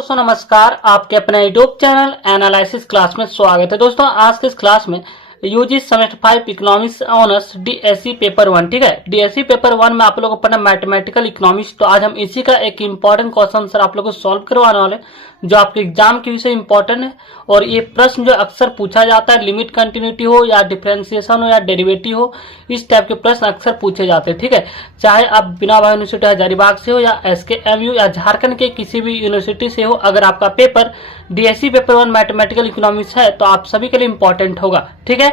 दोस्तों नमस्कार, आपके अपने यूट्यूब चैनल एनालिसिस क्लास में स्वागत है। दोस्तों आज के इस क्लास में UG semester 5 economics honours DSC paper 1, ठीक है। डीएससी पेपर 1 में आप लोगों को पढ़ना मैथमेटिकल इकोनॉमिक्स। तो आज हम इसी का एक इंपॉर्टेंट क्वेश्चन सर आप लोगों को सॉल्व करवाने वाले जो आपके एग्जाम के विषय इंपॉर्टेंट है। और ये प्रश्न जो अक्सर पूछा जाता है, लिमिट कंटिन्यूटी हो या डिफरेंशिएशन हो या डेरिवेटिव हो, इस टाइप के प्रश्न अक्सर पूछे जाते हैं, ठीक है। चाहे आप बिना भाई यूनिवर्सिटी हजारीबाग से हो या एसकेएमयू या झारखंड के किसी भी यूनिवर्सिटी से हो, अगर आपका paper DSC paper 1 mathematical economics है तो आप सभी के लिए इंपॉर्टेंट होगा, ठीक है।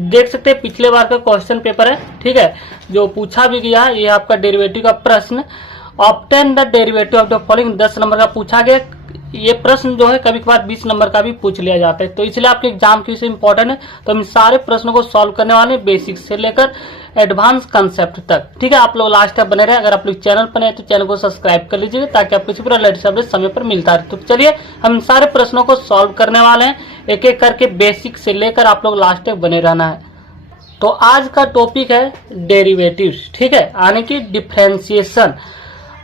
देख सकते हैं पिछले बार का क्वेश्चन पेपर है, ठीक है, जो पूछा भी गया है। ये आपका डेरिवेटिव का प्रश्न, obtain the derivative of the following 10 number का पूछा गया। ये प्रश्न जो है कभी कभार 20 नंबर का भी पूछ लिया जाता है, तो इसलिए आपके एग्जाम के विषय इंपॉर्टेंट है। तो हम सारे प्रश्नों को सॉल्व करने वाले हैं, बेसिक से लेकर एडवांस कंसेप्ट तक, ठीक है। आप लोग लास्ट तक बने रहे। अगर आप लोग चैनल पर नए तो चैनल को सब्सक्राइब कर लीजिए ताकि आपको इसी पूरा लेटेस्ट अपडेट समय पर मिलता रहे। तो चलिए हम सारे प्रश्नों को सॉल्व करने वाले हैं, एक एक करके बेसिक से लेकर आप लोग लास्ट तक बने रहना है। तो आज का टॉपिक है डेरिवेटिव्स, ठीक है, यानी कि डिफरेंशिएशन।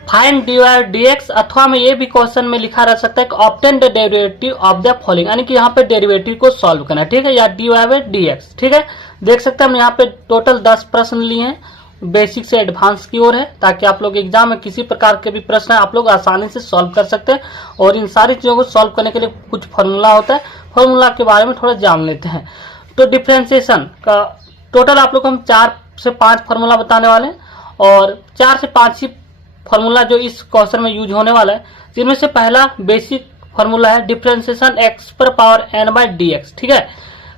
फाइंड dy dx, अथवा में ये भी क्वेश्चन में लिखा रह सकता है कि obtain the derivative of the following, यानी कि यहाँ पे डेरिवेटिव को सॉल्व करना है, ठीक है, या dy dx, ठीक है। देख सकते हैं हम यहाँ पे टोटल 10 प्रश्न लिए हैं, बेसिक से एडवांस की ओर है, ताकि आप लोग एग्जाम में किसी प्रकार के भी प्रश्न आप लोग आसानी से सॉल्व कर सकते हैं। और इन सारी चीजों को सॉल्व करने के लिए कुछ फॉर्मूला होता है, फॉर्मूला के बारे में थोड़ा जान लेते हैं। तो डिफरेंशिएशन का टोटल आप लोग को हम 4 से 5 फार्मूला बताने वाले हैं, और 4 से 5 ही फार्मूला जो इस क्वेश्चन में यूज होने वाला है। जिनमें से पहला बेसिक फार्मूला है डिफरेंशिएशन x पर पावर n बाय dx, ठीक है।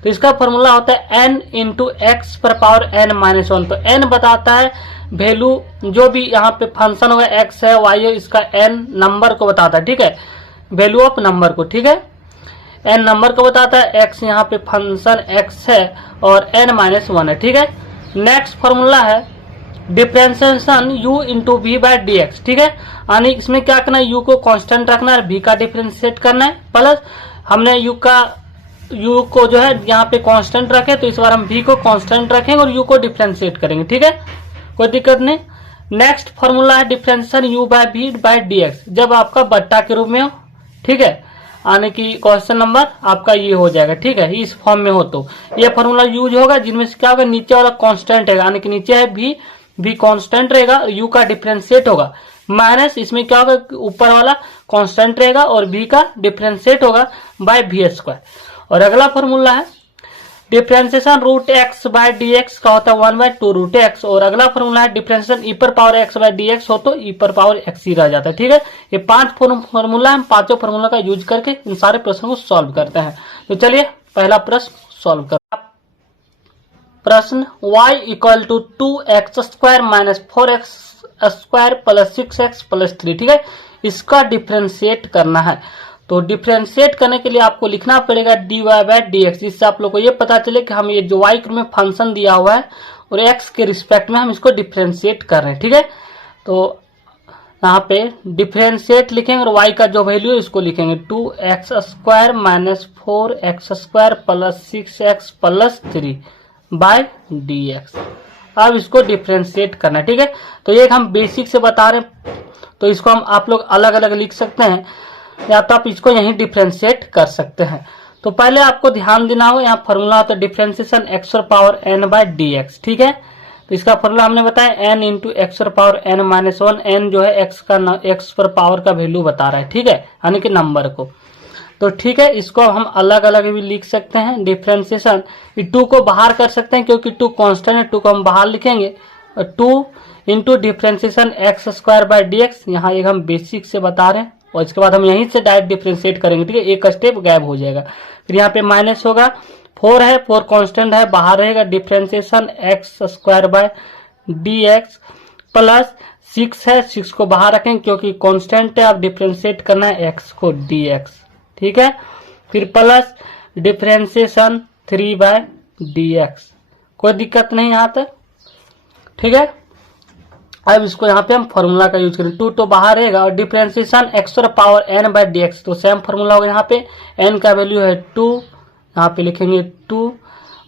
तो इसका फार्मूला होता है n इंटू एक्स पर पावर n माइनस 1। तो n बताता है वैल्यू, जो भी यहाँ पे फंक्शन होगा x है y है, इसका n नंबर को बताता है, ठीक है, वैल्यू ऑफ नंबर को, ठीक है। n नंबर को बताता है, x यहाँ पे फंक्शन x है और n माइनस 1 है, ठीक है। नेक्स्ट फार्मूला है differentiation u into V by D X, ठीक है, यानी इसमें क्या करना है, u को कांस्टेंट रखना है, v का डिफरेंशिएट करना है, प्लस हमने u को जो है यहाँ पे कांस्टेंट रखे, तो इस बार हम v को कांस्टेंट रखेंगे और u को डिफरेंशिएट करेंगे, ठीक है, कोई दिक्कत नहीं। नेक्स्ट फॉर्मूला है differentiation u by v by D X, जब आपका बट्टा के रूप में हो, ठीक है, यानी कि क्वेश्चन नंबर आपका ये हो जाएगा, ठीक है, इस फॉर्म में हो तो ये फॉर्मूला यूज होगा। जिनमें से क्या होगा, नीचे वाला कांस्टेंट है, यानी कि नीचे है v कांस्टेंट रहेगा, u का डिफरेंशिएट होगा, माइनस इसमें क्या होगा, ऊपर वाला कांस्टेंट रहेगा और v का डिफरेंशिएट होगा बाय वी स्क्वायर। और अगला फॉर्मूला है differentiation root x by D x का होता है 1 बाय 2 रूट एक्स। और अगला फॉर्मूला है डिफरेंशिएशन ई पर power X by D X हो तो ई पर पावर एक्स ही रह जाता है, ठीक है। ये 5 फॉर्मूला है, पांचों फॉर्मूला का यूज करके इन सारे प्रश्नों को सॉल्व करते हैं। तो चलिए पहला प्रश्न सॉल्व करते हैं। प्रश्न y equal to 2x square minus 4x square plus 6x plus 3, ठीक है, इसका डिफरेंशिएट करना है। तो डिफरेंशिएट करने के लिए आपको लिखना पड़ेगा dy बाय dx, जिससे आप लोग को ये पता चले कि हम ये जो y में फंक्शन दिया हुआ है और x के रिस्पेक्ट में हम इसको डिफरेंशिएट कर रहे हैं, ठीक है। तो यहाँ पे डिफरेंशिएट लिखेंगे और y का जो वैल्यू है इसको लिखेंगे 2x square minus 4x square plus 6x plus 3 by dx। अब इसको डिफरेंशिएट करना है, ठीक है। तो ये हम बेसिक से बता रहे हैं, तो इसको हम आप लोग अलग अलग लिख सकते हैं या तो आप इसको यहीं डिफरेंशिएट कर सकते हैं। तो पहले आपको ध्यान देना हो, यहाँ फॉर्मूला होता है डिफरेंशिएशन x पर पावर n बाय dx, ठीक है। तो इसका फॉर्मूला हमने बताया n इंटू एक्स पर पावर n माइनस 1। n जो है x पर पावर का वैल्यू बता रहा है, ठीक है, यानी कि नंबर को। तो ठीक है, इसको हम अलग अलग भी लिख सकते हैं डिफरेंशिएशन। 2 को बाहर कर सकते हैं क्योंकि 2 कांस्टेंट है, 2 को हम बाहर लिखेंगे। 2 into differentiation x square by D X, यहाँ एक हम बेसिक से बता रहे हैं और इसके बाद हम यहीं से डायरेक्ट डिफरेंशिएट करेंगे, ठीक है, एक स्टेप गायब हो जाएगा। फिर यहाँ पे माइनस होगा, 4 है, 4 कांस्टेंट है, बाहर रहेगा, differentiation x square by D x plus 6 है, 6 को बाहर रखेंगे क्योंकि कांस्टेंट है, अब डिफरेंशिएट करना है एक्स को डी एक्स, ठीक है। फिर plus differentiation 3 by D X, कोई दिक्कत नहीं यहाँ तक, ठीक है। अब इसको यहाँ पे हम फॉर्मूला का यूज करें, 2 तो बाहर रहेगा और डिफरेंशिएशन एक्स पर power n by D X, तो सेम फॉर्मूला होगा। यहाँ पे n का वैल्यू है 2, यहाँ पे लिखेंगे 2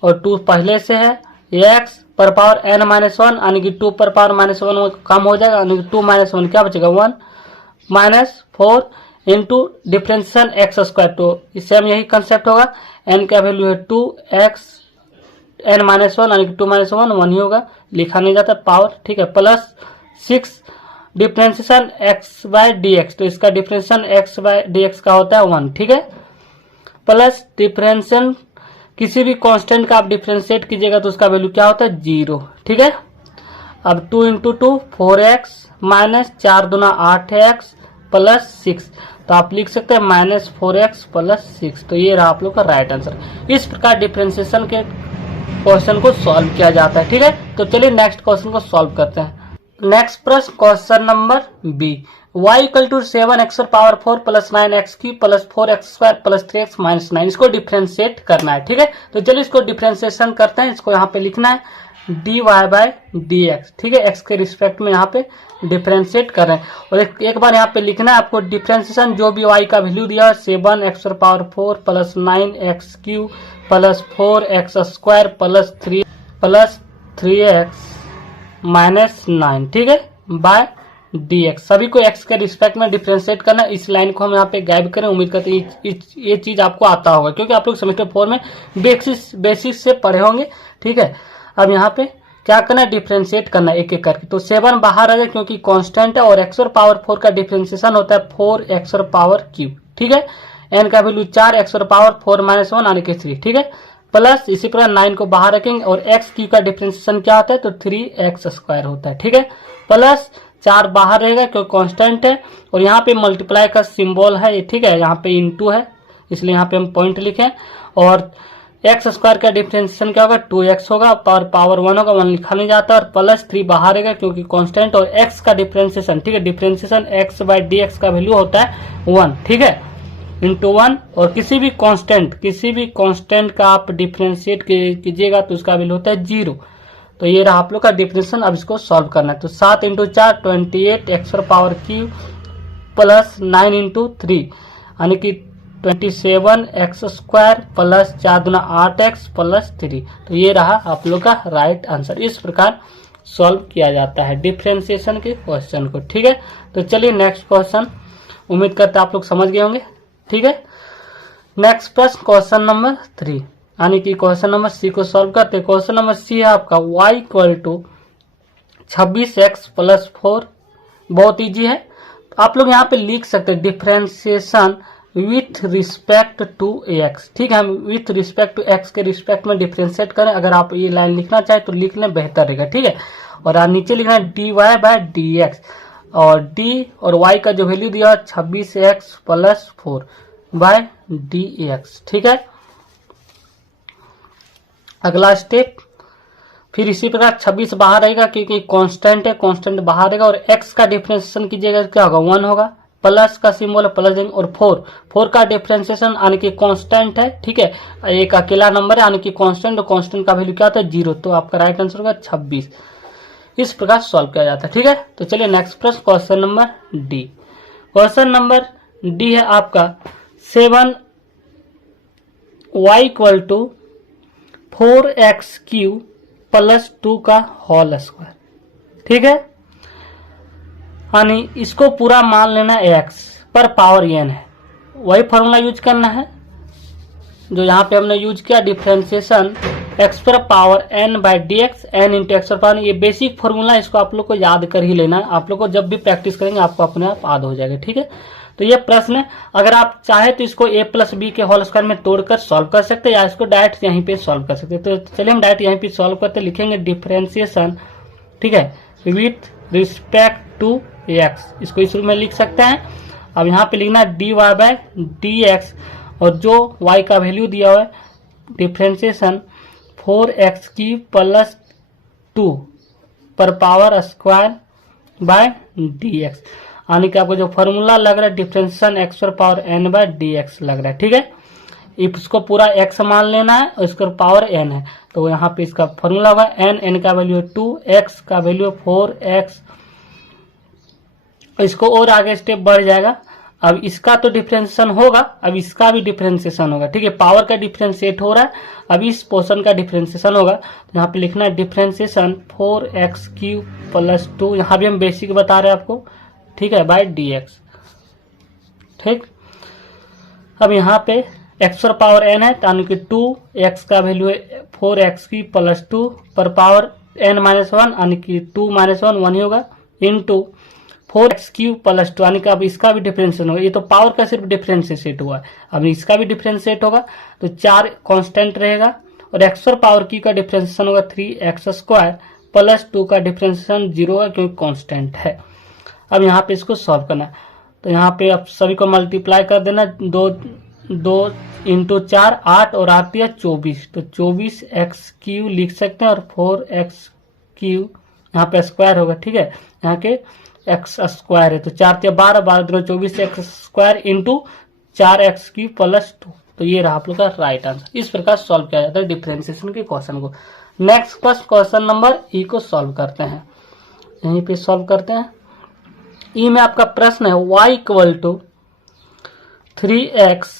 और 2 पहले से है, x पर पावर n माइनस 1, यानी कि 2 पर पावर माइनस 1 कम हो जाएगा, यानी कि 2 माइनस 1 क्या बचेगा 1, minus 4 into differentiation x square, तो इससे हम यही कंसेप्ट होगा, एन का वैल्यू है 2x n माइनस वन यानी कि 2 माइनस वन 1 ही होगा, लिखा नहीं जाता पावर, ठीक है, plus 6 differentiation x by D X, तो इसका differentiation x by D x का होता है 1, ठीक है, प्लस डिफरेंशिएशन किसी भी कांस्टेंट का आप डिफरेंशिएट कीजिएगा तो उसका वैल्यू क्या होता है 0, ठीक है। अब 2 इंटू 2 4x माइनस 4 दूना 8x प्लस 6, तो आप लिख सकते हैं माइनस 4x प्लस 6, तो ये रहा आप लोग का राइट आंसर। इस प्रकार डिफरेंशिएशन के क्वेश्चन को सॉल्व किया जाता है, ठीक है। तो चलिए नेक्स्ट क्वेश्चन को सॉल्व करते हैं। नेक्स्ट प्रश्न question number B, y equal to 7x power 4 plus 9x cube plus 4x square plus 3x minus 9, इसको डिफरेंशिएट करना है, ठीक है। तो चलिए इसको डिफरेंशिएशन करते हैं, इसको यहाँ पे लिखना है dy बाय dx, ठीक है, x के रिस्पेक्ट में यहाँ पे डिफरेंशिएट कर रहे हैं। और एक बार यहाँ पे लिखना है आपको डिफरेंशिएशन, जो भी y का वैल्यू दिया है 7x power 4 plus 9x cube plus 4x square plus 3x minus 9, ठीक है, बाय dx, सभी को x के रिस्पेक्ट में डिफरेंशिएट करना। इस लाइन को हम यहाँ पे गायब करें, उम्मीद करते हैं ये चीज आपको आता होगा, क्योंकि आप लोग सेमेस्टर 4 में बेसिस से पढ़े होंगे, ठीक है। अब यहाँ पे क्या करना है, डिफरेंशिएट करना है एक एक करके। तो 7 बाहर आ जाए क्योंकि कांस्टेंट है, और x पावर 4 का डिफरेंशिएशन होता है 4x पावर क्यूब, ठीक है, n का वैल्यू 4x पावर 4 माइनस 1 यानी कि 3, ठीक है, प्लस इसी प्रकार 9 को बाहर रखेंगे, और x क्यू का डिफरेंशिएशन क्या होता है, तो 3x स्क्वायर होता है, ठीक है, प्लस 4 बाहर रहेगा क्योंकि कांस्टेंट है, और यहाँ पे मल्टीप्लाई का सिंबल है, ठीक है, यहाँ पे इनटू है इसलिए यहाँ पे हम पॉइंट लिखे, और एक्स स्क्वायर का डिफरेंशिएशन क्या होगा 2x होगा, पावर 1 होगा, 1 लिखा नहीं जाता, और प्लस 3 बाहर रहेगा क्योंकि कांस्टेंट, और x का डिफरेंशिएशन, ठीक है, डिफरेंशिएशन x बाय dx का वैल्यू होता है 1, ठीक है, इंटू 1, और किसी भी कांस्टेंट का आप डिफरेंशिएट कीजिएगा तो उसका वैल्यू होता है 0। तो ये रहा आप लोग का डिफरेंशिएशन। अब इसको सॉल्व करना है, तो 7 into 4 28x power cube plus 9 into 3 यानी कि 27x स्क्वायर प्लस 4 दूना 8x प्लस 3, तो ये रहा आप लोग का राइट आंसर। इस प्रकार सॉल्व किया जाता है डिफरेंशिएशन के क्वेश्चन को, ठीक है। तो चलिए नेक्स्ट क्वेश्चन, उम्मीद करते हैं आप लोग समझ गए होंगे, ठीक है। नेक्स्ट प्रश्न क्वेश्चन नंबर 3 यानी कि क्वेश्चन नंबर सी को सॉल्व करते हैं। क्वेश्चन नंबर सी है आपका y equal to 26x plus 4, बहुत इजी है, आप लोग यहाँ पे लिख सकते हैं differentiation with respect to x, ठीक है, हम विथ रिस्पेक्ट टू x के रिस्पेक्ट में डिफरेंशिएट करें। अगर आप ये लाइन लिखना चाहे तो लिख लें, बेहतर रहेगा, ठीक है। और नीचे लिखना है dy बाय dx, और d और y का जो वैल्यू दिया 26x प्लस 4 बाय dx, ठीक है। अगला स्टेप, फिर इसी प्रकार 26 बाहर रहेगा क्योंकि कांस्टेंट है, कांस्टेंट बाहर रहेगा, और x का डिफरेंशिएशन कीजिएगा क्या होगा 1 होगा, प्लस का सिंबल प्लस देंगे, और 4 का डिफरेंशिएशन यानी कि कांस्टेंट है, ठीक है, एक अकेला नंबर है यानी कि कांस्टेंट, और कांस्टेंट का वैल्यू क्या होता है 0, तो आपका राइट आंसर होगा 26। इस प्रकार सॉल्व किया जाता है, ठीक है। तो चलिए नेक्स्ट प्रश्न question number D. Question number D है आपका 7y equal to 4x cube plus 2 का होल स्क्वायर, ठीक है, यानी इसको पूरा मान लेना x पर पावर n है, वही फॉर्मूला यूज करना है जो यहाँ पे हमने यूज किया, डिफरेंशिएशन x पर power n by dx n into X पर पावर, ये बेसिक फॉर्मूला, इसको आप लोग को याद कर ही लेना है। आप लोग को जब भी प्रैक्टिस करेंगे आपको अपने आप याद हो जाएगा, ठीक है। तो ये प्रश्न है, अगर आप चाहे तो इसको a प्लस बी के होल स्क्वायर में तोड़कर सॉल्व कर सकते हैं, या इसको डायरेक्ट यहीं पे सॉल्व कर सकते हैं। तो चलिए हम डायरेक्ट यहीं पे सॉल्व करते, लिखेंगे डिफरेंशिएशन, ठीक है, विथ रिस्पेक्ट टू x, इसको इस रूप में लिख सकते हैं। अब यहाँ पे लिखना है dy बाय dx, और जो y का वैल्यू दिया हुआ है डिफरेंशिएशन 4x की प्लस 2 पर पावर स्क्वायर बाय dx, यानी कि आपको जो फॉर्मूला लग रहा है डिफरेंशिएशन x पर पावर n बाय dx लग रहा है, ठीक है। इसको पूरा x मान लेना है और इसका पावर n है, तो यहाँ पे इसका फॉर्मूला होगा n का वैल्यू 2, x का वैल्यू 4x, इसको और आगे स्टेप बढ़ जाएगा। अब इसका तो डिफरेंशिएशन होगा, अब इसका भी डिफरेंशिएशन होगा, ठीक है, पावर का डिफरेंशिएट हो रहा है, अब इस पोर्शन का डिफरेंशिएशन होगा। तो यहाँ पे लिखना है डिफरेंशिएशन 4x क्यूब प्लस 2, यहाँ भी हम बेसिक बता रहे हैं आपको, ठीक है, बाय dx, ठीक। अब यहाँ पे एक्स पर पावर एन है, यानी कि 2x का वैल्यू है 4x की प्लस 2 पर पावर n माइनस 1, यानी कि 2 माइनस 1 1 ही होगा, इंटू 4x क्यूब प्लस 2, यानी कि अब इसका भी डिफरेंशिएशन होगा। ये तो पावर का सिर्फ डिफरेंशिएट हुआ है, अब इसका भी डिफरेंशिएट होगा तो 4 कांस्टेंट रहेगा, और x पर पावर क्यू का डिफरेंशिएशन होगा 3x स्क्वायर प्लस 2 का डिफरेंशिएशन 0 है क्योंकि कांस्टेंट है। अब यहाँ पे इसको सॉल्व करना है, तो यहाँ पे अब सभी को मल्टीप्लाई कर देना, 2 इंटू 4 8 और 8 दिया 24, तो 24x क्यू लिख सकते हैं, और 4x क्यू यहाँ पे स्क्वायर होगा। ठीक है, यहाँ के x स्क्वायर है तो 4 या 12 12 24 x square into 4x Q plus 2, तो ये रहा आप लोग का राइट आंसर। इस प्रकार सॉल्व किया जाता है डिफरेंशिएशन के क्वेश्चन को। नेक्स्ट क्वेश्चन नंबर ई को सॉल्व करते हैं, यहीं पे सॉल्व करते हैं। ई में आपका प्रश्न है y equal to 3x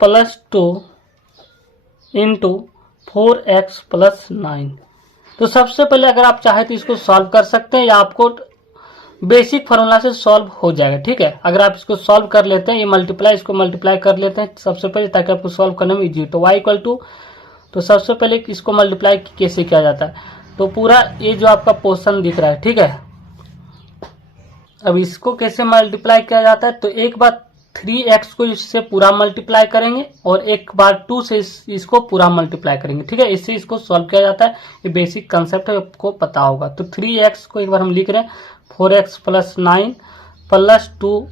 plus 2 into 4x plus 9। तो सबसे पहले अगर आप चाहे तो इसको सॉल्व कर सकते हैं, या आपको बेसिक फार्मूला से सॉल्व हो जाएगा। ठीक है, अगर आप इसको सॉल्व कर लेते हैं, ये मल्टीप्लाई इसको मल्टीप्लाई कर लेते हैं सबसे पहले, ताकि आपको सॉल्व करने में इजी हो। तो y इक्वल टू, तो सबसे पहले इसको मल्टीप्लाई कैसे किया जाता है, तो पूरा ये जो आपका पोर्शन दिख रहा है, ठीक है, अब इसको कैसे मल्टीप्लाई किया जाता है, तो एक बार 3x को इससे पूरा मल्टीप्लाई करेंगे और एक बार 2 से इसको पूरा मल्टीप्लाई करेंगे। ठीक है, इससे इसको सॉल्व किया जाता है, ये बेसिक कंसेप्ट है, आपको पता होगा। तो 3x को एक बार हम लिख रहे हैं 4x प्लस 9 प्लस 2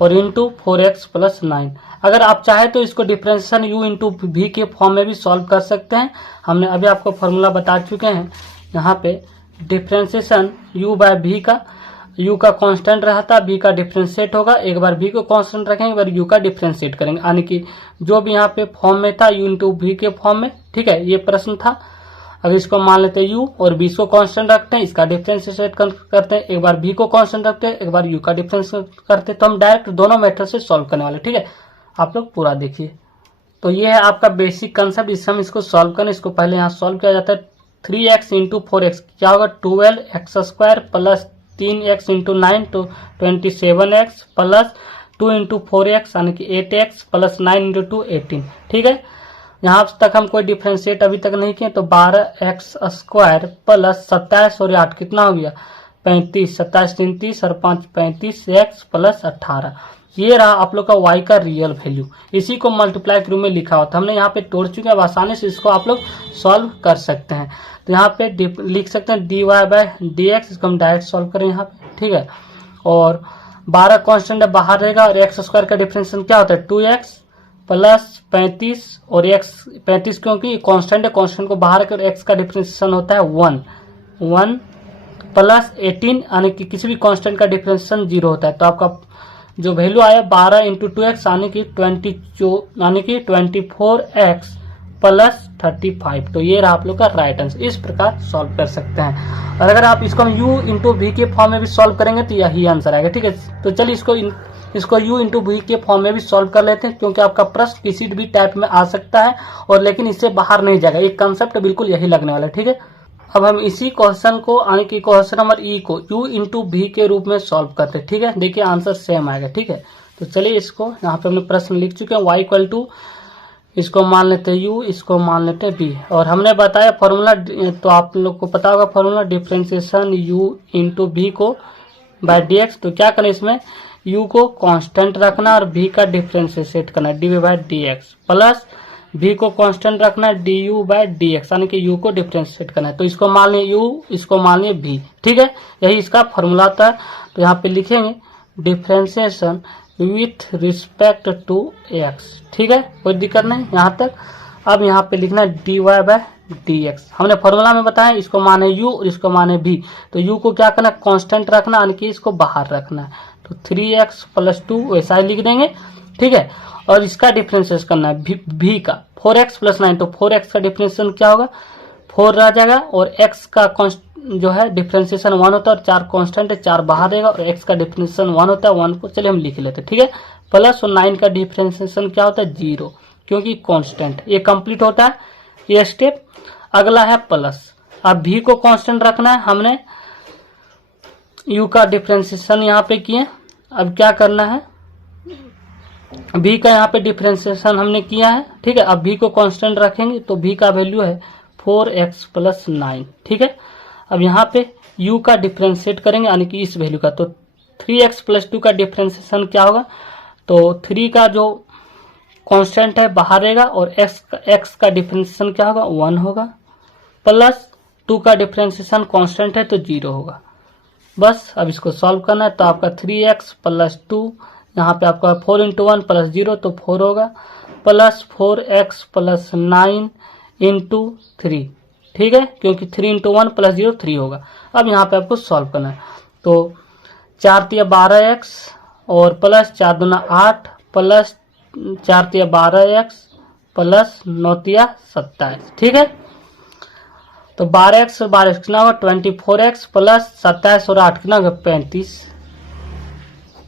और इंटू 4x प्लस 9। अगर आप चाहे तो इसको डिफरेंशिएशन u इंटू v के फॉर्म में भी सॉल्व कर सकते हैं। हमने अभी आपको फॉर्मूला बता चुके हैं, यहाँ पे डिफरेंशिएशन u बाय v का, u का कांस्टेंट रहता है, v का डिफरेंशिएट होगा, एक बार v को कांस्टेंट रखेंगे, एक बार u का डिफरेंशिएट करेंगे, यानी कि जो भी यहाँ पे फॉर्म में था u इंटू v के फॉर्म में। ठीक है, ये प्रश्न था। अगर इसको मान लेते हैं u और v को कांस्टेंट रखते हैं, इसका डिफरेंशिएट करते हैं, एक बार v को कांस्टेंट रखते हैं, एक बार u का डिफरेंशिएट करते हैं, तो हम डायरेक्ट दोनों मेथड से सॉल्व करने वाले। ठीक है, आप लोग पूरा देखिए। तो ये है आपका बेसिक कंसेप्ट, इससे हम इसको सॉल्व करें। इसको पहले यहाँ सॉल्व किया जाता है, 3x इंटू 4x क्या होगा, 12x square plus 3x into 9 तो 27x प्लस 2 इंटू 4x यानी कि 8x प्लस 9 इंटू 2 18। ठीक है, यहाँ तक हम कोई डिफ्रेंशिएट अभी तक नहीं किए, तो 12x स्क्वायर प्लस 27 और 8 कितना हो गया 35, 27 3 30 और 5 35x प्लस 18। ये रहा आप लोग का y का रियल वैल्यू, इसी को मल्टीप्लाई के रूप में लिखा होता है, हमने यहाँ पे तोड़ चुके हैं। अब आसानी से इसको आप लोग सॉल्व कर सकते हैं। तो यहाँ पे लिख सकते हैं dy बाय dx, इसको हम डायरेक्ट सॉल्व करें यहाँ पे। ठीक है, और 12 कांस्टेंट बाहर रहेगा, और x स्क्वायर का डिफरेंशिएशन क्या होता है 2x प्लस 35 और x 35 क्योंकि कांस्टेंट है, कांस्टेंट को बाहर कर, x का डिफरेंशिएशन होता है 1 प्लस 18 यानी कि किसी भी कांस्टेंट का डिफरेंशिएशन 0 होता है। तो आपका जो वैल्यू आया 12 इंटू 2x यानी कि 24x प्लस 35। तो ये रहा आप लोग का राइट आंसर। इस प्रकार सॉल्व कर सकते हैं, और अगर आप इसको u इंटू v के फॉर्म में भी सॉल्व करेंगे तो यही आंसर आएगा। ठीक है, तो चलिए इसको u इंटू v के फॉर्म में भी सॉल्व कर लेते हैं, क्योंकि आपका प्रश्न किसी भी टाइप में आ सकता है, और लेकिन इससे बाहर नहीं जाएगा, एक कंसेप्ट बिल्कुल यही लगने वाला है। ठीक है, अब हम इसी क्वेश्चन को यानी कि क्वेश्चन नंबर ई को u इंटू v के रूप में सॉल्व करते हैं। ठीक है, देखिए आंसर सेम आएगा। ठीक है, तो चलिए इसको यहाँ पे हमने प्रश्न लिख चुके हैं, y इक्वल टू, इसको मान लेते हैं u, इसको मान लेते हैं v, और हमने बताया फॉर्मूला, तो आप लोग को पता होगा formula differentiation u into v को बाय dx। तो क्या करें, इसमें u को कांस्टेंट रखना और v का डिफरेंशिएट करना dy by dx, plus v को कांस्टेंट रखना है du बाय dx, यानी कि u को डिफरेंशिएट करना है। तो इसको मान लिया u, इसको मान लिया v। ठीक है, यही इसका फॉर्मूला होता है। तो यहाँ पे लिखेंगे differentiation with respect to x। ठीक है, कोई दिक्कत नहीं यहाँ तक। अब यहाँ पे लिखना है dy बाय dx, हमने फॉर्मूला में बताया इसको माने u और इसको माने v। तो u को क्या करना, कांस्टेंट रखना, यानी कि इसको बाहर रखना है, तो 3x प्लस 2 वैसा ही लिख देंगे। ठीक है, और इसका डिफरेंशिएशन करना है v का 4x प्लस 9, तो 4x का डिफरेंशिएशन क्या होगा 4 रह जाएगा, और x का जो है डिफरेंशिएशन 1 होता है, और 4 कांस्टेंट है 4 बाहर रहेगा, और x का डिफरेंशिएशन 1 होता है, 1 को चलिए हम लिख लेते हैं। ठीक है, प्लस और 9 का डिफरेंशिएशन क्या होता है 0, क्योंकि कांस्टेंट। ये कंप्लीट होता है ये स्टेप। अगला है प्लस, अब v को कांस्टेंट रखना है, हमने u का डिफरेंशिएशन यहाँ पे किए। अब क्या करना है, v का यहाँ पे डिफ्रेंसिएशन हमने किया है, ठीक है। अब v को कांस्टेंट रखेंगे तो v का वैल्यू है 4x प्लस 9, ठीक है। अब यहाँ पे u का डिफ्रेंशिएट करेंगे यानी कि इस वैल्यू का, तो 3x प्लस 2 का डिफ्रेंसिएशन क्या होगा, तो 3 का जो कांस्टेंट है बाहर रहेगा और x का डिफ्रेंसिएशन क्या होगा 1 होगा, प्लस 2 का डिफ्रेंसिएशन कांस्टेंट है तो 0 होगा। बस अब इसको सॉल्व करना है, तो आपका 3x प्लस 2, यहाँ पे आपका 4 इंटू 1 प्लस 0 तो 4 होगा, प्लस 4x प्लस 9 इंटू 3, ठीक है, क्योंकि 3 इंटू 1 प्लस 0 3 होगा। अब यहाँ पे आपको सॉल्व करना है, तो 4 तिया 12x और प्लस 4 दूना 8 प्लस 4 तिया 12x प्लस 9 तिया 27, ठीक है। तो 12x और 12x कितना होगा 24x प्लस 27 और 8 कितना होगा 35।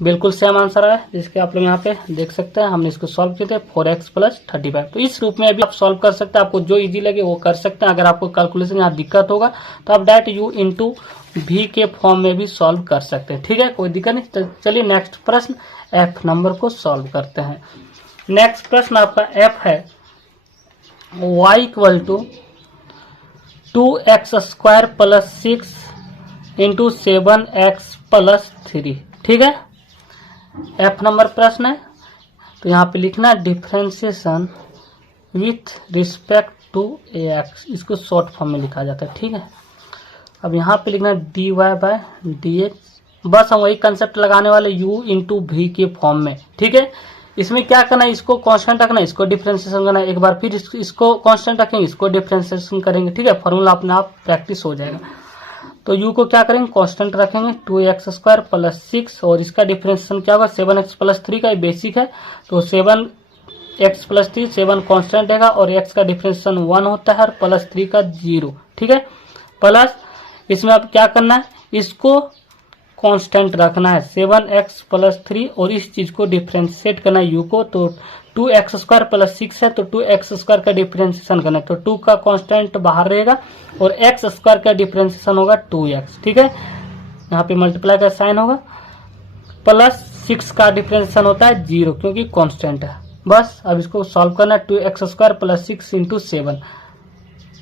बिल्कुल सेम आंसर है, जिसके आप लोग यहाँ पे देख सकते हैं। हमने इसको सॉल्व किए थे 4x प्लस 35। तो इस रूप में भी आप सॉल्व कर सकते हैं, आपको जो इजी लगे वो कर सकते हैं। अगर आपको कैलकुलेशन यहाँ दिक्कत होगा तो आप डायरेक्ट u इंटू v के फॉर्म में भी सॉल्व कर सकते हैं, ठीक है, कोई दिक्कत नहीं। तो चलिए नेक्स्ट प्रश्न f नंबर को सॉल्व करते हैं। नेक्स्ट प्रश्न आपका f है y equal to 2x square plus 6 into 7x plus 3, ठीक है। एफ नंबर प्रश्न है, तो यहाँ पे लिखना differentiation with respect to x, इसको शॉर्ट फॉर्म में लिखा जाता है, ठीक है। अब यहाँ पे लिखना dy बाय dx, बस हम वही कंसेप्ट लगाने वाले u इंटू v के फॉर्म में, ठीक है। इसमें क्या करना है, इसको कांस्टेंट रखना है, इसको डिफ्रेंसिएशन करना है, एक बार फिर इसको कांस्टेंट रखेंगे, इसको डिफ्रेंसिएशन करेंगे, ठीक है। फॉर्मूला अपने आप प्रैक्टिस हो जाएगा। तो u को क्या करेंगे कांस्टेंट रखेंगे 2x स्क्वायर प्लस 6 और इसका डिफरेंशिएशन क्या होगा 7x प्लस 3 का, ये बेसिक है। तो 7x प्लस 3 7 कांस्टेंट रहेगा और x का डिफरेंशिएशन 1 होता है और प्लस 3 का 0, ठीक है। प्लस इसमें अब क्या करना है, इसको कांस्टेंट रखना है 7x प्लस 3 और इस चीज को डिफरेंशिएट करना है u को, तो 2x स्क्वायर प्लस 6 है तो 2x स्क्वायर का डिफरेंशिएशन करना है, तो 2 का कांस्टेंट बाहर रहेगा और x स्क्वायर का डिफरेंशिएशन होगा 2x, ठीक है। यहाँ पे मल्टीप्लाई का साइन होगा, प्लस 6 का डिफरेंशिएशन होता है 0 क्योंकि कांस्टेंट है। बस अब इसको सॉल्व करना है 2x square plus 6 into 7,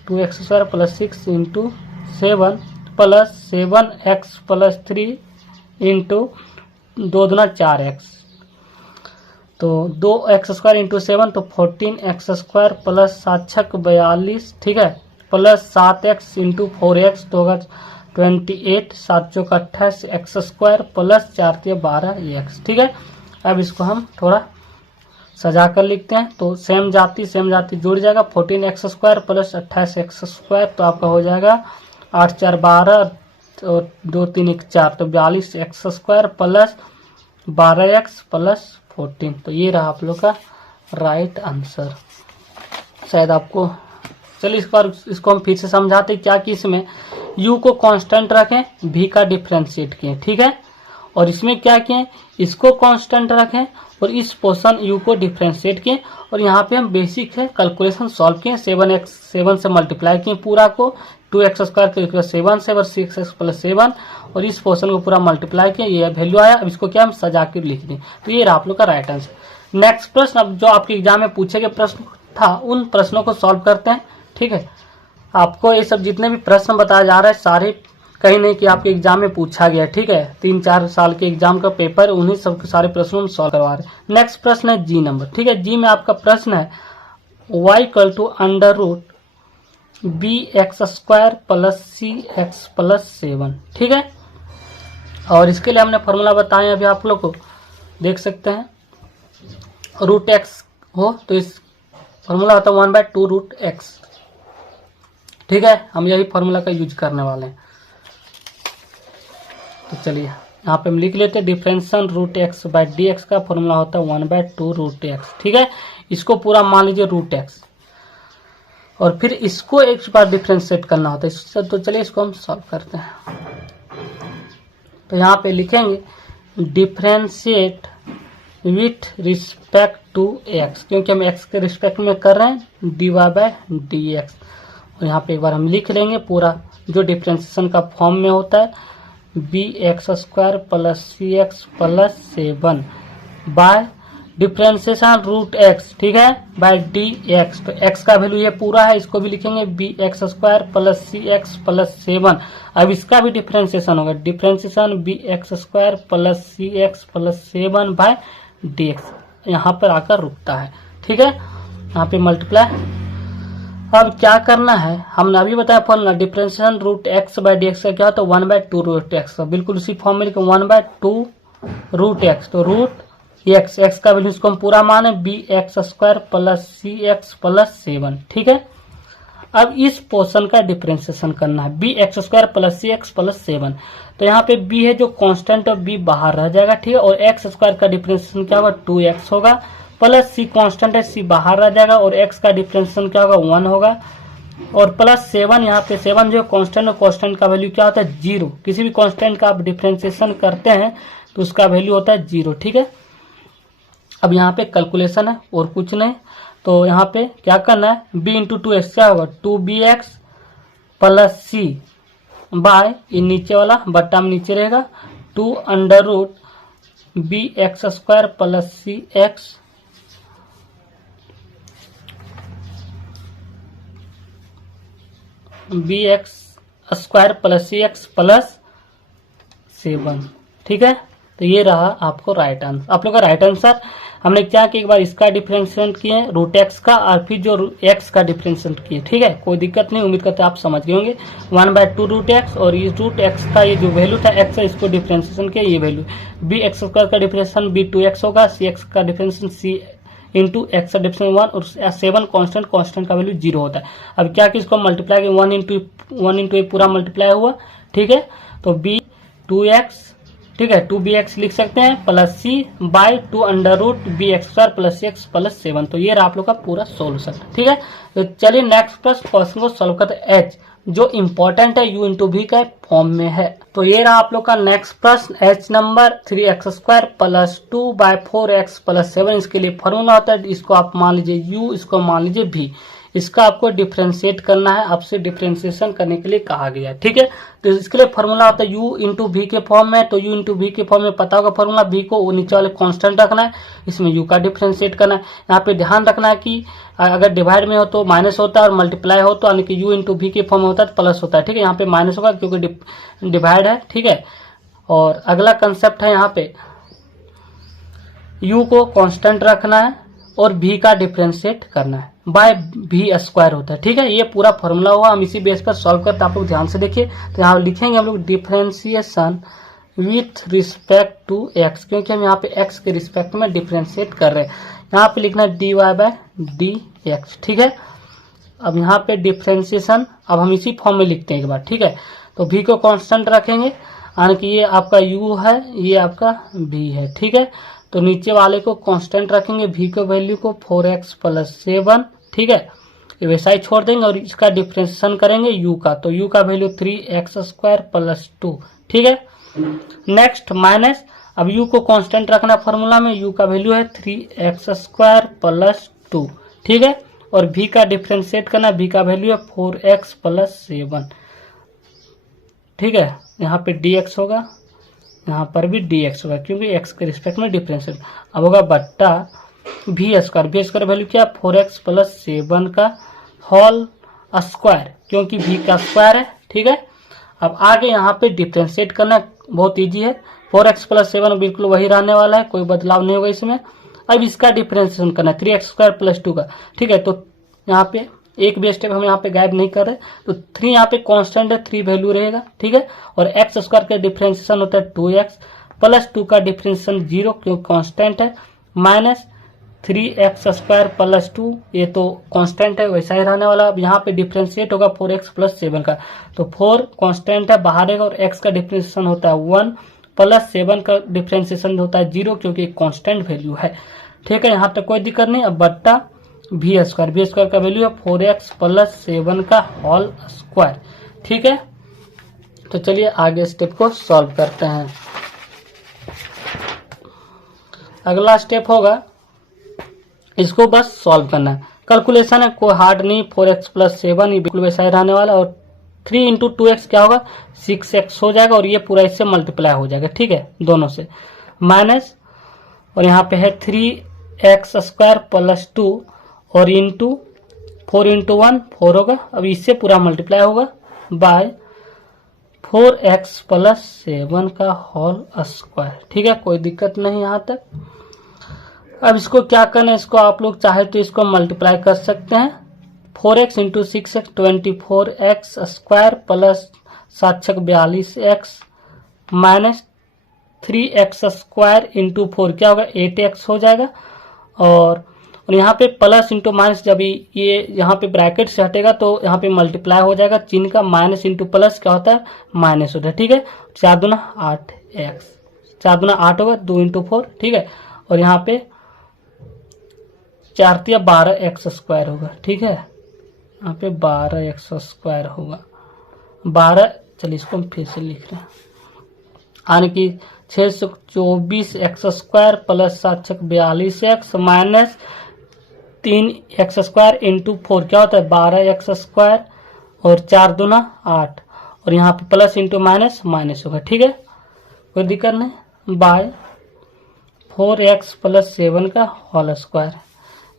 2x square plus 6 into 7 plus 7x plus 3 into 2 दूना 4x, तो 2x स्क्वायर इंटू 7 तो 14x स्क्वायर प्लस 7 छक 42, ठीक है, प्लस 7x इंटू 4x तो होगा 28, 7 चौक 28 x स्क्वायर प्लस 4 12x, ठीक है। अब इसको हम थोड़ा सजा कर लिखते हैं, तो सेम जाति जुड़ जाएगा, 14x square plus 28x square तो आपका हो जाएगा 8 4 12 और 2 3 1 4 तो 42x square plus 12x plus 14। तो ये रहा आप लोग का राइट आंसर। शायद आपको, चलिए इस बार इसको हम फिर से समझाते क्या कि इसमें u को कांस्टेंट रखें, v का डिफरेंशिएट किए, ठीक है, और इसमें क्या किए इसको कांस्टेंट रखें और इस पोर्शन u को डिफरेंशिएट किए और यहाँ पे हम बेसिक है कैलकुलेशन सॉल्व किए, 7 से मल्टीप्लाई किए पूरा को, 2x स्क्वायर 7 से और 6x प्लस 7 और इस पोर्शन को पूरा मल्टीप्लाई किया, ये वैल्यू आया। अब इसको क्या हम सजा के लिख दें, तो ये रहा आप लोग का राइट आंसर। नेक्स्ट प्रश्न, अब जो आपके एग्जाम में पूछे गए प्रश्न था उन प्रश्नों को सॉल्व करते हैं, ठीक है। आपको ये सब जितने भी प्रश्न बताए जा रहे हैं सारे कहीं नहीं कि आपके एग्जाम में पूछा गया, ठीक है, 3-4 साल के एग्जाम का पेपर उन्हीं सब के सारे प्रश्नों में सॉल्व करवा रहे हैं। नेक्स्ट प्रश्न है जी नंबर, ठीक है। जी में आपका प्रश्न है y equal to under root bx square plus cx plus 7, ठीक है। और इसके लिए हमने फॉर्मूला बताए अभी आप लोग को देख सकते हैं, रूट x हो तो इस फॉर्मूला होता है 1/2 रूट x, ठीक है। हम यही फॉर्मूला का यूज करने वाले हैं। तो चलिए यहाँ पे हम लिख लेते हैं differential root x by d x का फॉर्मूला होता है 1/2 रूट एक्स, ठीक है। इसको पूरा मान लीजिए रूट एक्स और फिर इसको एक बार डिफरेंशिएट करना होता है इससे। तो चलिए इसको हम सॉल्व करते हैं। तो यहाँ पे लिखेंगे differentiate with respect to x, क्योंकि हम एक्स के रिस्पेक्ट में कर रहे हैं dy बाय डी एक्स। और यहाँ पे एक बार हम लिख लेंगे पूरा जो डिफरेंशिएशन का फॉर्म में होता है bx square plus C X plus 7 by differentiation root X, ठीक है, बाय डी एक्स। तो एक्स का वैल्यू ये पूरा है, इसको भी लिखेंगे B X square plus C X plus 7। अब इसका भी डिफ्रेंसिएशन होगा, differentiation B X square plus C X plus 7 by D X, यहाँ पर आकर रुकता है, ठीक है, यहाँ पे मल्टीप्लाई। अब क्या करना है, हमने अभी बताया formula differentiation root x by D x का क्या होता है 1/2 रूट एक्स, बिल्कुल उसी फॉर्म में लिखे 1/2 रूट एक्स। तो रूट एक्स, एक्स का वैल्यू इसको हम पूरा माने B X square plus C X plus 7, ठीक है। अब इस पोर्शन का डिफ्रेंसिएशन करना है B X square plus C X plus 7। तो यहाँ पे बी है जो कांस्टेंट है, बी बाहर रह जाएगा, ठीक है, और एक्स स्क्वायर का डिफ्रेंसिएशन क्या होगा 2x होगा, प्लस सी कांस्टेंट है, सी बाहर रह जाएगा, और एक्स का डिफ्रेंसिएशन क्या होगा 1 होगा, और प्लस 7, यहाँ पे 7 जो कांस्टेंट है, कांस्टेंट का वैल्यू क्या होता है 0। किसी भी कांस्टेंट का आप डिफ्रेंसिएशन करते हैं तो उसका वैल्यू होता है 0, ठीक है। अब यहाँ पे कैलकुलेशन है और कुछ नहीं, तो यहाँ पे क्या करना है b इंटू 2x क्या होगा 2bx प्लस सी बाय, ये नीचे वाला बट्टा में नीचे रहेगा 2 under root B X square plus C X B X square plus C X plus 7, ठीक है। तो ये रहा आपको राइट आंसर, आप लोग का राइट आंसर। हमने क्या कि एक बार इसका डिफरेंशिएट किए रूट एक्स का, और फिर जो एक्स का डिफरेंशिएट किए, ठीक है, कोई दिक्कत नहीं, उम्मीद करते आप समझ गए होंगे। 1/2 रूट एक्स, और ये रूट एक्स का ये जो वैल्यू था एक्स है, इसको डिफरेंशिएशन किया, ये वैल्यू बी एक्स स्क्वायर का डिफरेंशिएशन बी 2x होगा, सी एक्स का डिफरेंशिएशन सी इंटू एक्स का डिफरेंशिएशन 1, और 7 कांस्टेंट का वैल्यू 0 होता है। अब क्या कि इसको मल्टीप्लाई 1 इंटू ए पूरा मल्टीप्लाई हुआ, ठीक है, तो बी 2x, ठीक है, 2bx लिख सकते हैं plus C by 2 under root B X square plus C X plus 7। तो ये रहा आप लोग का पूरा सोल्यूशन, ठीक है। तो चलिए नेक्स्ट क्वेश्चन को सॉल्व करते हैं। एच जो इंपॉर्टेंट है u इंटू वी का फॉर्म में है। तो ये रहा आप लोग का नेक्स्ट प्रश्न, H number 3x square plus 2 by 4x plus 7। इसके लिए फॉर्मूला होता है, इसको आप मान लीजिए u, इसको मान लीजिए v। इसका आपको डिफ्रेंशिएट करना है, आपसे डिफ्रेंशिएशन करने के लिए कहा गया है, ठीक है। तो इसके लिए फॉर्मूला होता है u इंटू वी के फॉर्म में। तो u इंटू वी के फॉर्म में पता होगा फॉर्मूला, v को नीचे वाले कांस्टेंट रखना है, इसमें u का डिफ्रेंशिएट करना है। यहाँ पे ध्यान रखना है कि अगर डिवाइड में हो तो माइनस होता है, और मल्टीप्लाई हो तो यानी कि u इंटू वी के फॉर्म में होता है तो प्लस होता है, ठीक है। यहाँ पे माइनस होगा क्योंकि डिवाइड है, ठीक है। और अगला कंसेप्ट है, यहाँ पे u को कांस्टेंट रखना है और v का डिफ्रेंशिएट करना है, बाय v स्क्वायर होता है, ठीक है। ये पूरा फॉर्मूला हुआ, हम इसी बेस पर सॉल्व करते हैं, आप लोग ध्यान से देखिए। तो यहाँ लिखेंगे हम लोग differentiation with respect to x, क्योंकि हम यहाँ पे x के रिस्पेक्ट में डिफ्रेंशिएट कर रहे हैं। यहाँ पे लिखना है dy बाय dx, ठीक है। अब यहाँ पे डिफ्रेंशिएशन अब हम इसी फॉर्म में लिखते हैं एक बार, ठीक है। तो v को कांस्टेंट रखेंगे, यानी कि ये आपका u है, ये आपका v है, ठीक है। तो नीचे वाले को कांस्टेंट रखेंगे, v को वैल्यू को 4x प्लस 7, ठीक है, ये वैसा ही छोड़ देंगे, और इसका डिफ्रेंशिएशन करेंगे u का। तो u का वैल्यू 3x स्क्वायर प्लस 2, ठीक है। नेक्स्ट माइनस, अब u को कांस्टेंट रखना फॉर्मूला में, u का वैल्यू है 3x स्क्वायर प्लस 2, ठीक है। और v का डिफ्रेंशिएट करना, v का वैल्यू है 4x प्लस 7, ठीक है। यहाँ पे dx होगा, यहाँ पर भी dx होगा, क्योंकि x के रिस्पेक्ट में डिफरेंशिएट। अब होगा बट्टा v स्क्वायर वैल्यू क्या 4x प्लस 7 का होल स्क्वायर, क्योंकि v का स्क्वायर है, ठीक है। अब आगे यहाँ पे डिफरेंशिएट करना बहुत इजी है, 4x प्लस 7 बिल्कुल वही रहने वाला है, कोई बदलाव नहीं होगा इसमें। अब इसका डिफरेंशिएशन करना है 3x स्क्वायर प्लस 2 का, ठीक है। तो यहाँ पे एक भी स्टेप हम यहाँ पे गायब नहीं कर रहे, तो 3 यहाँ पे कांस्टेंट है, 3 वैल्यू रहेगा, ठीक है। और x स्क्वायर का डिफरेंशिएशन होता है 2x प्लस 2 का डिफरेंशिएशन 0 क्योंकि कांस्टेंट है, माइनस 3x स्क्वायर प्लस 2, ये तो कांस्टेंट है वैसा ही रहने वाला। अब यहाँ पे डिफरेंशिएट होगा 4x प्लस 7 का, तो 4 कांस्टेंट है बाहर रहेगा, और x का डिफरेंशिएशन होता है 1 प्लस 7 का डिफरेंशिएशन होता है 0 क्योंकि कांस्टेंट वैल्यू है, ठीक है। यहाँ तक कोई दिक्कत नहीं। अब बट्टा v स्क्वायर का वैल्यू है 4x प्लस 7 का होल स्क्वायर, ठीक है। तो चलिए आगे स्टेप को सॉल्व करते हैं। अगला स्टेप होगा, इसको बस सॉल्व करना है, कैलकुलेशन है, कोई हार्ड नहीं। 4x प्लस 7 ये बिल्कुल वैसा ही रहने वाला, और 3 इंटू 2x क्या होगा 6x हो जाएगा, और ये पूरा इससे मल्टीप्लाई हो जाएगा, ठीक है, दोनों से माइनस, और यहाँ पे है 3 एक्स स्क्वायर प्लस 2 और इंटू 4 इंटू 1 4 होगा। अब इससे पूरा मल्टीप्लाई होगा बाय 4x प्लस 7 का होल स्क्वायर। ठीक है, कोई दिक्कत नहीं यहाँ तक। अब इसको क्या करना है, इसको आप लोग चाहे तो इसको मल्टीप्लाई कर सकते हैं। 4x into 6x 24x square plus 7 42x minus 3x square into 4 क्या होगा 8x हो जाएगा। और यहाँ पे प्लस इंटू माइनस, जब ये यहाँ पे ब्रैकेट से हटेगा तो यहाँ पे मल्टीप्लाई हो जाएगा चिन्ह का, माइनस इंटू प्लस क्या होता है माइनस होता है। ठीक है, 4 दूना 8x, 4 दूना 8 होगा 2 इंटू 4। ठीक है, और यहाँ पे 4 तिया 12x स्क्वायर होगा। ठीक है, यहाँ पे 12x स्क्वायर होगा 12। चलिए इसको हम फिर से लिख रहे हैं, यानी कि 624x square plus 7 42x minus 3x square into 4 क्या होता है 12x स्क्वायर और 4 दूना 8 और यहाँ पे प्लस इंटू माइनस माइनस होगा। ठीक है, कोई दिक्कत नहीं, बाय 4x प्लस 7 का होल स्क्वायर।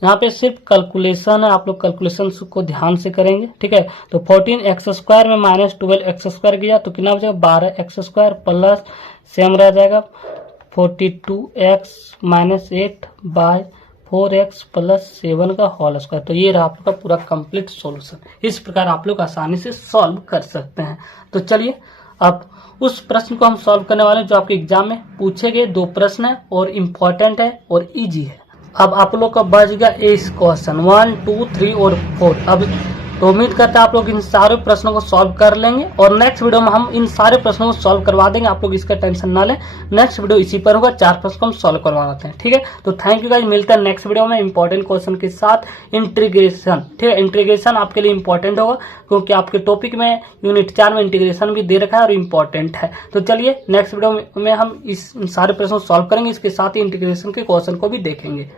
यहाँ पे सिर्फ कैलकुलेशन है, आप लोग कैलकुलेशन को ध्यान से करेंगे। ठीक है, तो 14x स्क्वायर में माइनस 12x स्क्वायर किया तो कितना बचेगा 12x स्क्वायर प्लस सेम रह जाएगा 42x minus 8 bye 4x plus 7 का होल स्क्वायर। तो ये रहा आप लोग का पूरा कंप्लीट सॉल्यूशन। इस प्रकार आप लोग आसानी से सॉल्व कर सकते हैं। तो चलिए अब उस प्रश्न को हम सॉल्व करने वाले हैं जो आपके एग्जाम में पूछे गए 2 प्रश्न है और इम्पोर्टेंट है और इजी है। अब आप लोग का बच गया इस क्वेश्चन 1 2 3 और 4। अब तो उम्मीद करता है आप लोग इन सारे प्रश्नों को सॉल्व कर लेंगे और नेक्स्ट वीडियो में हम इन सारे प्रश्नों को सॉल्व करवा देंगे। आप लोग इसका टेंशन ना लें, नेक्स्ट वीडियो इसी पर होगा, 4 प्रश्न को हम सॉल्व करवाते हैं। ठीक है, तो थैंक यू गाइस, मिलते हैं नेक्स्ट वीडियो में इंपॉर्टेंट क्वेश्चन के साथ इंटीग्रेशन। ठीक है, इंटीग्रेशन आपके लिए इंपॉर्टेंट होगा क्योंकि आपके टॉपिक में यूनिट 4 में इंटीग्रेशन भी दे रखा है और इम्पोर्टेंट है। तो चलिए नेक्स्ट वीडियो में हम इस सारे प्रश्नों को सॉल्व करेंगे, इसके साथ ही इंटीग्रेशन के क्वेश्चन को भी देखेंगे।